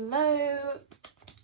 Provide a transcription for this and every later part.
Hello,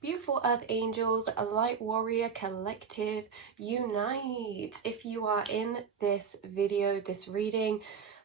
beautiful earth angels, a light warrior collective, unite. If you are in this video, this reading,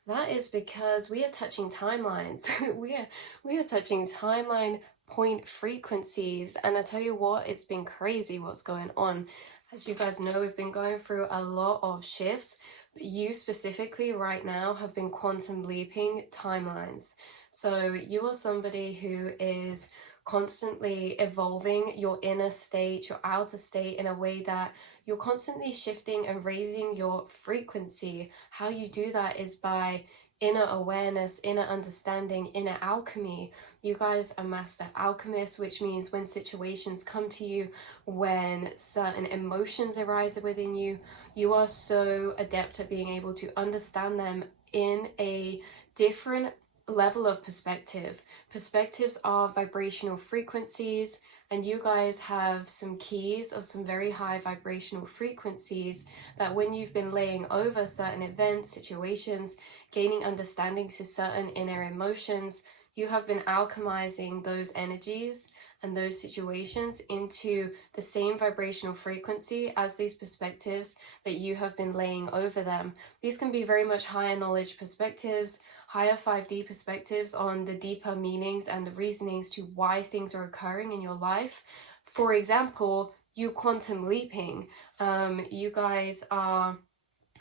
that is because we are touching timelines. we are touching timeline point frequencies, and I tell you what, it's been crazy what's going on. As you guys know, we've been going through a lot of shifts, but you specifically right now have been quantum leaping timelines. So you are somebody who is constantly evolving your inner state, your outer state, in a way that you're constantly shifting and raising your frequency. How you do that is by inner awareness, inner understanding, inner alchemy. You guys are master alchemists, which means when situations come to you, when certain emotions arise within you, you are so adept at being able to understand them in a different level of perspective. Perspectives are vibrational frequencies, and you guys have some keys of some very high vibrational frequencies that when you've been laying over certain events, situations, gaining understanding to certain inner emotions, you have been alchemizing those energies and those situations into the same vibrational frequency as these perspectives that you have been laying over them. These can be very much higher knowledge perspectives, higher 5D perspectives on the deeper meanings and the reasonings to why things are occurring in your life. For example, you quantum leaping. You guys are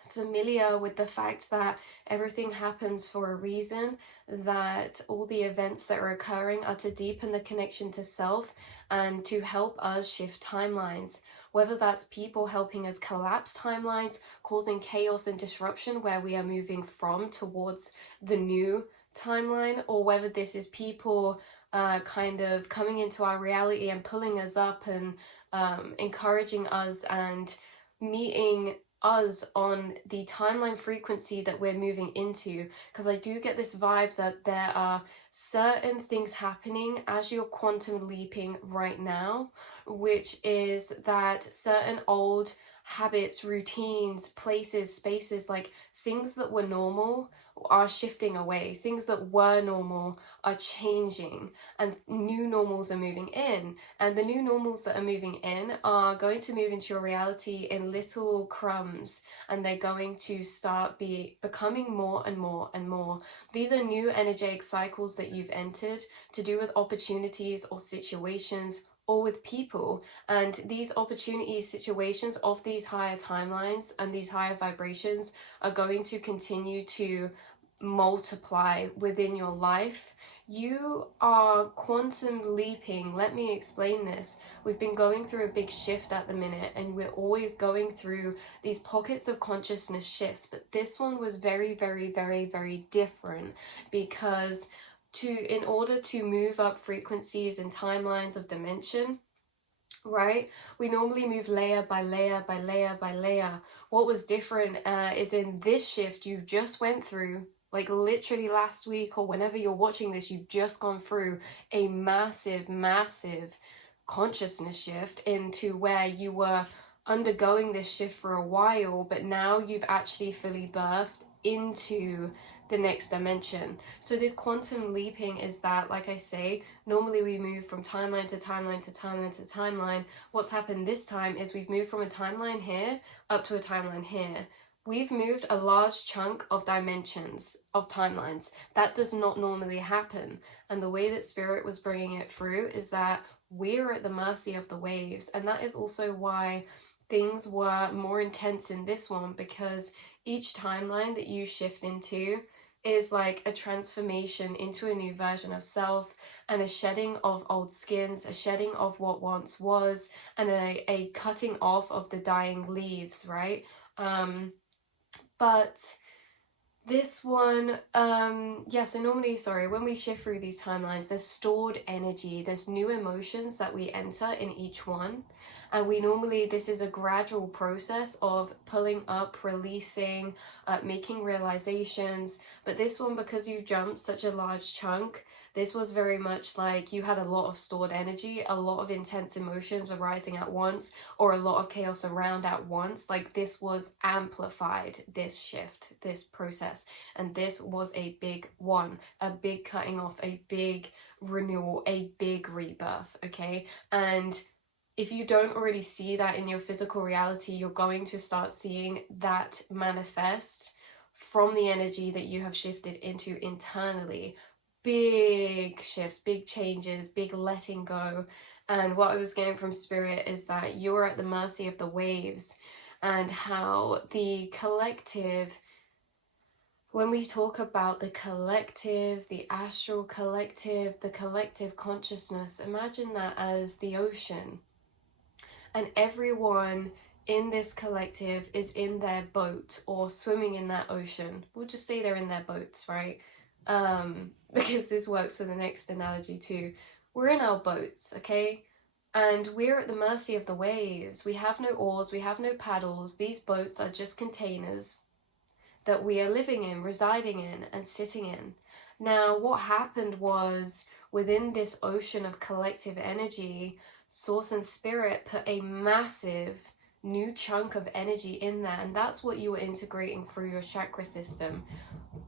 familiar with the fact that everything happens for a reason, that all the events that are occurring are to deepen the connection to self and to help us shift timelines. Whether that's people helping us collapse timelines, causing chaos and disruption where we are moving from towards the new timeline, or whether this is people kind of coming into our reality and pulling us up and encouraging us and meeting us on the timeline frequency that we're moving into, because I do get this vibe that there are certain things happening as you're quantum leaping right now, which is that certain old habits, routines, places, spaces, like things that were normal are shifting away. Things that were normal are changing, and new normals are moving in. And the new normals that are moving in are going to move into your reality in little crumbs, and they're going to start becoming more and more and more. These are new energetic cycles that you've entered to do with opportunities or situations or with people, and these opportunities, situations of these higher timelines and these higher vibrations are going to continue to multiply within your life. You are quantum leaping. Let me explain this. We've been going through a big shift at the minute, and we're always going through these pockets of consciousness shifts, but this one was very, very, very, very different, because in order to move up frequencies and timelines of dimension, right, we normally move layer by layer by layer by layer. What was different is in this shift you just went through, like literally last week, or whenever you're watching this, you've just gone through a massive consciousness shift into where you were undergoing this shift for a while, but now you've actually fully birthed into the next dimension. So this quantum leaping is that, like I say, normally we move from timeline to timeline to timeline to timeline. What's happened this time is we've moved from a timeline here up to a timeline here. We've moved a large chunk of dimensions of timelines. That does not normally happen. And the way that Spirit was bringing it through is that we're at the mercy of the waves. And that is also why things were more intense in this one, because each timeline that you shift into is like a transformation into a new version of self, and a shedding of old skins, a shedding of what once was, and a cutting off of the dying leaves, right? But this one, so normally, when we shift through these timelines, there's stored energy, there's new emotions that we enter in each one. And this is a gradual process of pulling up, releasing, making realizations. But this one, because you jumped such a large chunk, This was very much like you had a lot of stored energy, a lot of intense emotions arising at once, or a lot of chaos around at once. Like this was amplified, this shift, this process. And this was a big one, a big cutting off, a big renewal, a big rebirth, okay? And if you don't already see that in your physical reality, you're going to start seeing that manifest from the energy that you have shifted into internally. Big shifts, big changes, big letting go. And what I was getting from Spirit is that you're at the mercy of the waves, and how the collective, when we talk about the collective, the astral collective, the collective consciousness, imagine that as the ocean. And everyone in this collective is in their boat or swimming in that ocean. We'll just say they're in their boats, right? Because this works for the next analogy too. We're in our boats, okay? And we're at the mercy of the waves. We have no oars, we have no paddles. These boats are just containers that we are living in, residing in, and sitting in. Now, what happened was, within this ocean of collective energy, Source and Spirit put a massive new chunk of energy in there, and that's what you were integrating through your chakra system.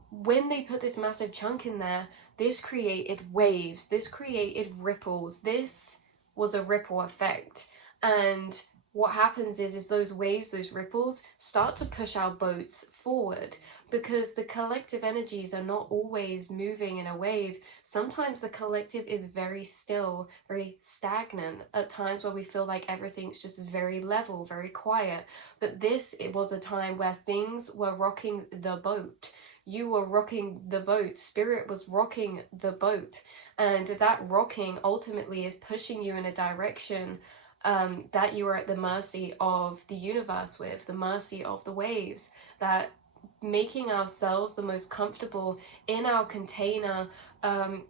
When they put this massive chunk in there, this created waves, this created ripples, this was a ripple effect. And what happens is those waves, those ripples start to push our boats forward, because the collective energies are not always moving in a wave. Sometimes the collective is very still, very stagnant, at times where we feel like everything's just very level, very quiet. But it was a time where things were rocking the boat. You were rocking the boat. Spirit was rocking the boat. And that rocking ultimately is pushing you in a direction that you are at the mercy of the universe with, the mercy of the waves, that making ourselves the most comfortable in our container,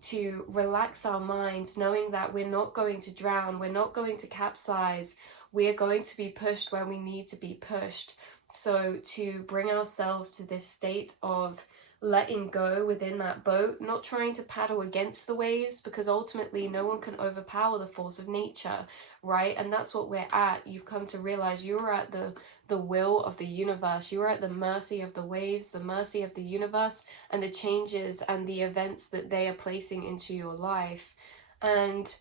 to relax our minds, knowing that we're not going to drown, we're not going to capsize, we are going to be pushed where we need to be pushed. So to bring ourselves to this state of letting go within that boat, not trying to paddle against the waves, because ultimately no one can overpower the force of nature, right? And that's what we're at. You've come to realize you're at the will of the universe. You are at the mercy of the waves, the mercy of the universe, and the changes and the events that they are placing into your life, and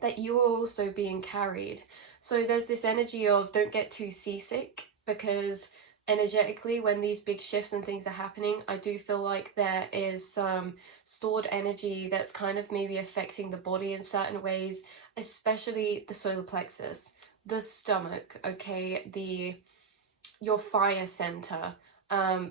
that you are also being carried. So there's this energy of don't get too seasick, because energetically, when these big shifts and things are happening, I do feel like there is some stored energy that's kind of maybe affecting the body in certain ways, especially the solar plexus, the stomach, okay, your fire center,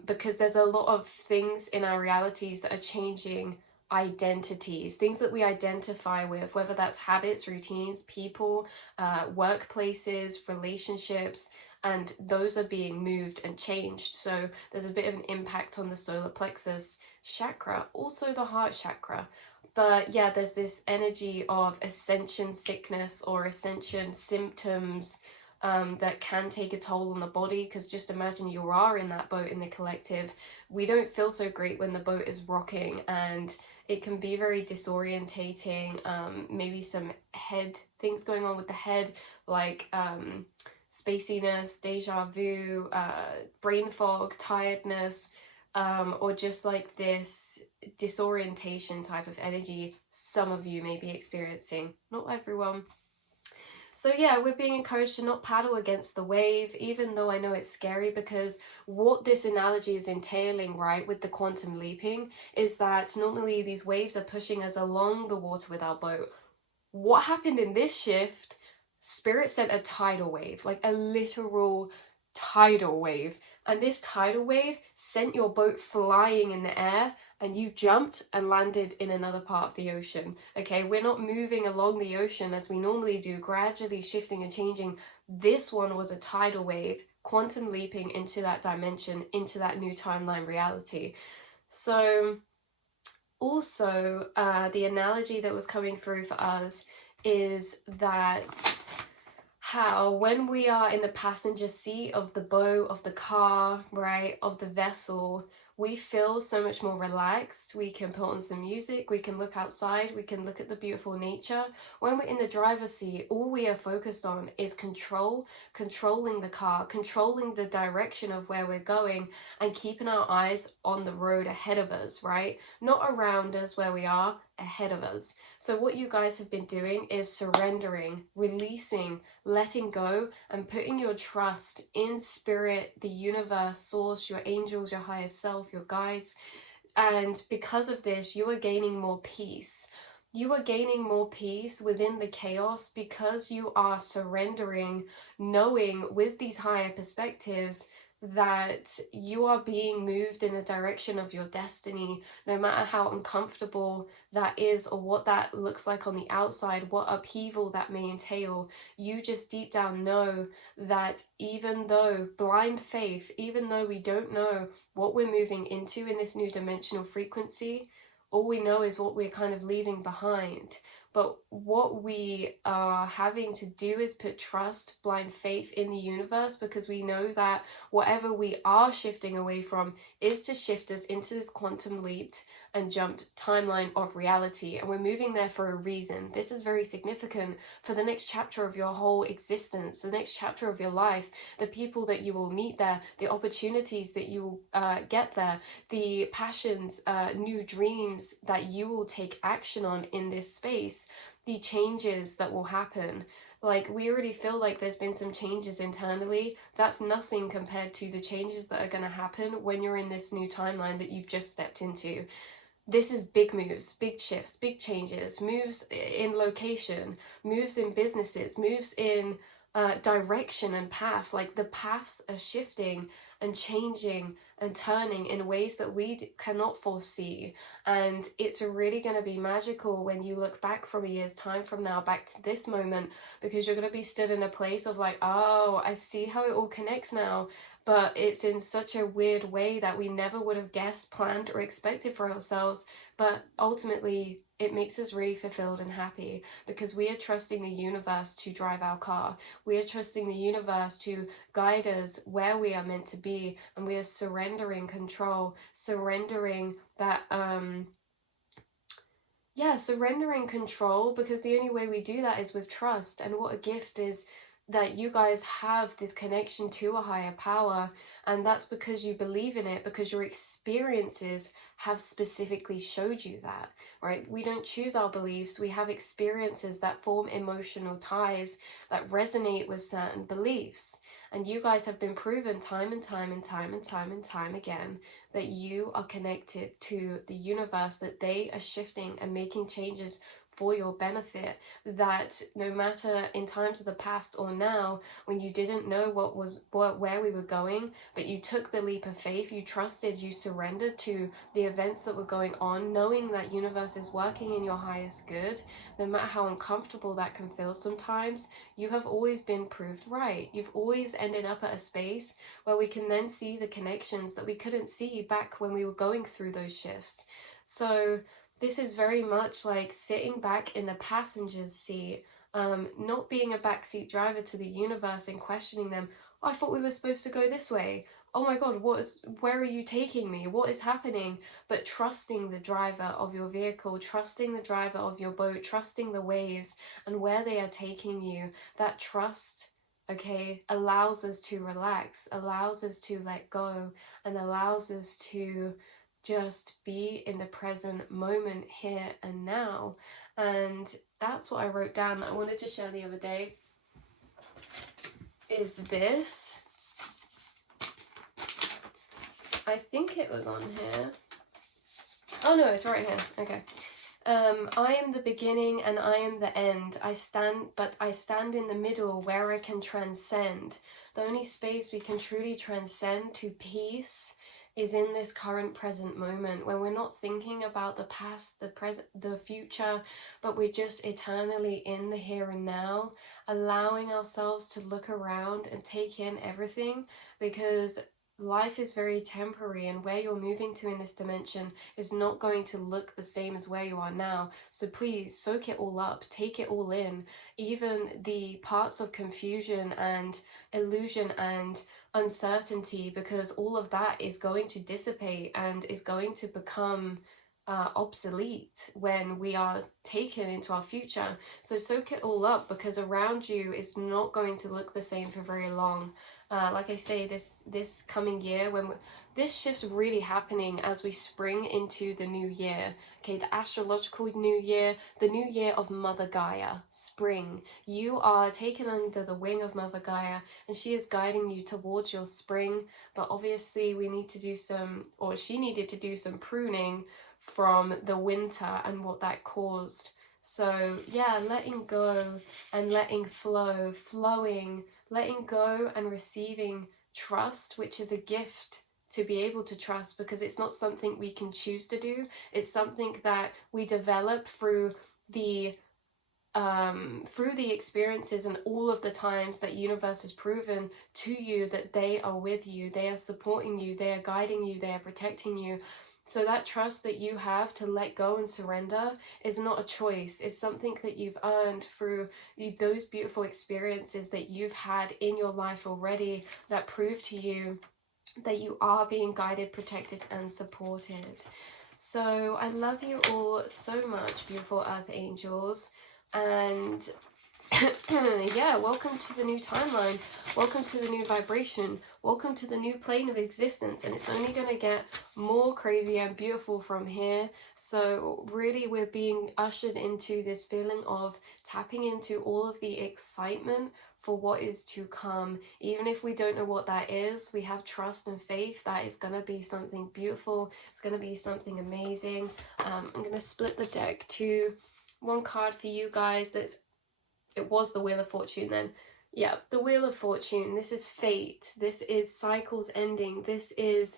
because there's a lot of things in our realities that are changing identities, things that we identify with, whether that's habits, routines, people, workplaces, relationships, and those are being moved and changed. So there's a bit of an impact on the solar plexus chakra, also the heart chakra. But yeah, there's this energy of ascension sickness or ascension symptoms that can take a toll on the body, because just imagine you are in that boat in the collective. We don't feel so great when the boat is rocking, and it can be very disorientating. Maybe some head things going on with the head, like spaciness, deja vu, brain fog, tiredness, or just like this disorientation type of energy some of you may be experiencing, not everyone. So yeah, we're being encouraged to not paddle against the wave, even though I know it's scary, because what this analogy is entailing, right, with the quantum leaping, is that normally these waves are pushing us along the water with our boat. What happened in this shift, Spirit sent a tidal wave, like a literal tidal wave. And this tidal wave sent your boat flying in the air, and you jumped and landed in another part of the ocean. Okay, we're not moving along the ocean as we normally do, gradually shifting and changing. This one was a tidal wave, quantum leaping into that dimension, into that new timeline reality. So also, the analogy that was coming through for us is that how when we are in the passenger seat of the boat, of the car, right, of the vessel, we feel so much more relaxed. We can put on some music, we can look outside, we can look at the beautiful nature. When we're in the driver's seat, all we are focused on is controlling the car, controlling the direction of where we're going, and keeping our eyes on the road ahead of us, right? Not around us where we are, ahead of us. So what you guys have been doing is surrendering, releasing, letting go, and putting your trust in spirit, the universe, source, your angels, your higher self, your guides. And because of this, you are gaining more peace. You are gaining more peace within the chaos because you are surrendering, knowing with these higher perspectives that you are being moved in the direction of your destiny, no matter how uncomfortable that is or what that looks like on the outside, what upheaval that may entail. You just deep down know that even though blind faith, even though we don't know what we're moving into in this new dimensional frequency, all we know is what we're kind of leaving behind. But what we are having to do is put trust, blind faith in the universe, because we know that whatever we are shifting away from is to shift us into this quantum leaped and jumped timeline of reality. And we're moving there for a reason. This is very significant for the next chapter of your whole existence, the next chapter of your life, the people that you will meet there, the opportunities that you will get there, the passions, new dreams that you will take action on in this space, the changes that will happen. Like, we already feel like there's been some changes internally. That's nothing compared to the changes that are going to happen when you're in this new timeline that you've just stepped into. This is big moves, big shifts, big changes, moves in location, moves in businesses, moves in direction and path. Like, the paths are shifting and changing and turning in ways that we cannot foresee. And it's really going to be magical when you look back from a year's time from now, back to this moment, because you're going to be stood in a place of like, oh, I see how it all connects now. But it's in such a weird way that we never would have guessed, planned, or expected for ourselves. But ultimately, it makes us really fulfilled and happy because we are trusting the universe to drive our car. We are trusting the universe to guide us where we are meant to be, and we are surrendering control, surrendering that surrendering control, because the only way we do that is with trust. And what a gift is that you guys have this connection to a higher power, and that's because you believe in it, because your experiences have specifically showed you that, right? We don't choose our beliefs, we have experiences that form emotional ties that resonate with certain beliefs. And you guys have been proven time and time again that you are connected to the universe, that they are shifting and making changes for your benefit, that no matter in times of the past or now, when you didn't know where we were going, but you took the leap of faith, you trusted, you surrendered to the events that were going on, knowing that universe is working in your highest good, no matter how uncomfortable that can feel sometimes, you have always been proved right. You've always ended up at a space where we can then see the connections that we couldn't see back when we were going through those shifts. So this is very much like sitting back in the passenger's seat, not being a backseat driver to the universe and questioning them. Oh, I thought we were supposed to go this way. Oh my God, where are you taking me? What is happening? But trusting the driver of your vehicle, trusting the driver of your boat, trusting the waves and where they are taking you. That trust, okay, allows us to relax, allows us to let go, and allows us to just be in the present moment, here and now. And that's what I wrote down that I wanted to share the other day, is this. I think it was on here. Oh no, it's right here. Okay. I am the beginning and I am the end. I stand in the middle where I can transcend. The only space we can truly transcend to peace is in this current present moment, when we're not thinking about the past, the present, the future, but we're just eternally in the here and now, allowing ourselves to look around and take in everything. Because life is very temporary, and where you're moving to in this dimension is not going to look the same as where you are now. So please soak it all up, take it all in, even the parts of confusion and illusion and uncertainty, because all of that is going to dissipate and is going to become obsolete when we are taken into our future. So soak it all up, because around you is not going to look the same for very long. Like I say, this coming year, this shift's really happening as we spring into the new year. Okay, the astrological new year, the new year of Mother Gaia, spring. You are taken under the wing of Mother Gaia, and she is guiding you towards your spring. But obviously we need to do some, or she needed to do some pruning from the winter and what that caused. So yeah, letting go and letting flow, flowing, letting go and receiving trust, which is a gift to be able to trust, because it's not something we can choose to do. It's something that we develop through the experiences and all of the times that universe has proven to you that they are with you, they are supporting you, they are guiding you, they are protecting you. So that trust that you have to let go and surrender is not a choice. It's something that you've earned through those beautiful experiences that you've had in your life already, that prove to you that you are being guided, protected, and supported. So I love you all so much, beautiful earth angels. And yeah, welcome to the new timeline, welcome to the new vibration, welcome to the new plane of existence, and it's only going to get more crazy and beautiful from here. So really we're being ushered into this feeling of tapping into all of the excitement for what is to come. Even if we don't know what that is, we have trust and faith that it's going to be something beautiful, it's going to be something amazing. I'm going to split the deck to one card for you guys. It was the Wheel of Fortune then. Yeah, the Wheel of Fortune. This is fate. This is cycles ending. This is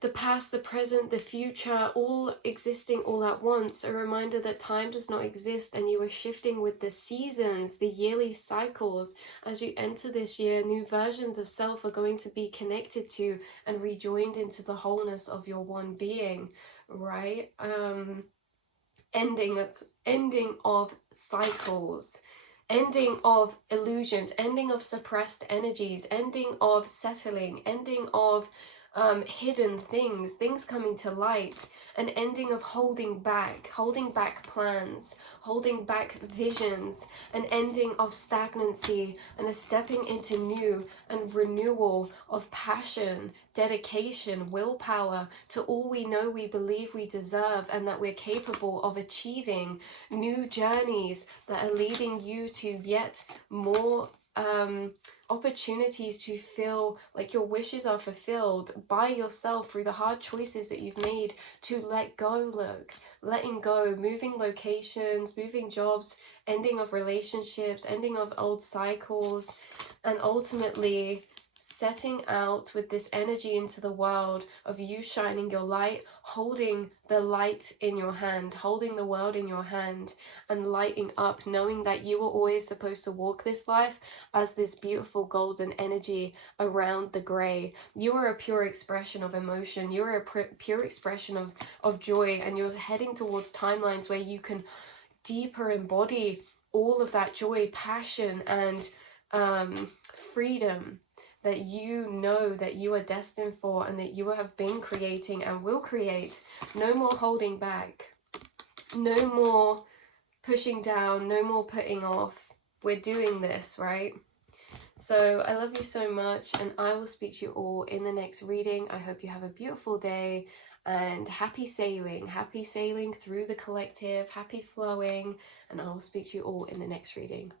the past, the present, the future, all existing all at once. A reminder that time does not exist, and you are shifting with the seasons, the yearly cycles. As you enter this year, new versions of self are going to be connected to and rejoined into the wholeness of your one being, right? Ending of cycles, ending of illusions, ending of suppressed energies, ending of settling, ending of hidden things coming to light, an ending of holding back plans, holding back visions, an ending of stagnancy, and a stepping into new and renewal of passion, dedication, willpower to all we know, we believe we deserve, and that we're capable of achieving. New journeys that are leading you to yet more opportunities to feel like your wishes are fulfilled by yourself through the hard choices that you've made to let go. Letting go, moving locations, moving jobs, ending of relationships, ending of old cycles, and ultimately setting out with this energy into the world of you shining your light, holding the light in your hand, holding the world in your hand, and lighting up, knowing that you were always supposed to walk this life as this beautiful golden energy around the grey. You are a pure expression of emotion, you are a pure expression of joy, and you're heading towards timelines where you can deeper embody all of that joy, passion, and freedom that you know that you are destined for, and that you have been creating and will create. No more holding back, no more pushing down, no more putting off. We're doing this, right? So I love you so much, and I will speak to you all in the next reading. I hope you have a beautiful day, and happy sailing through the collective, happy flowing, and I will speak to you all in the next reading.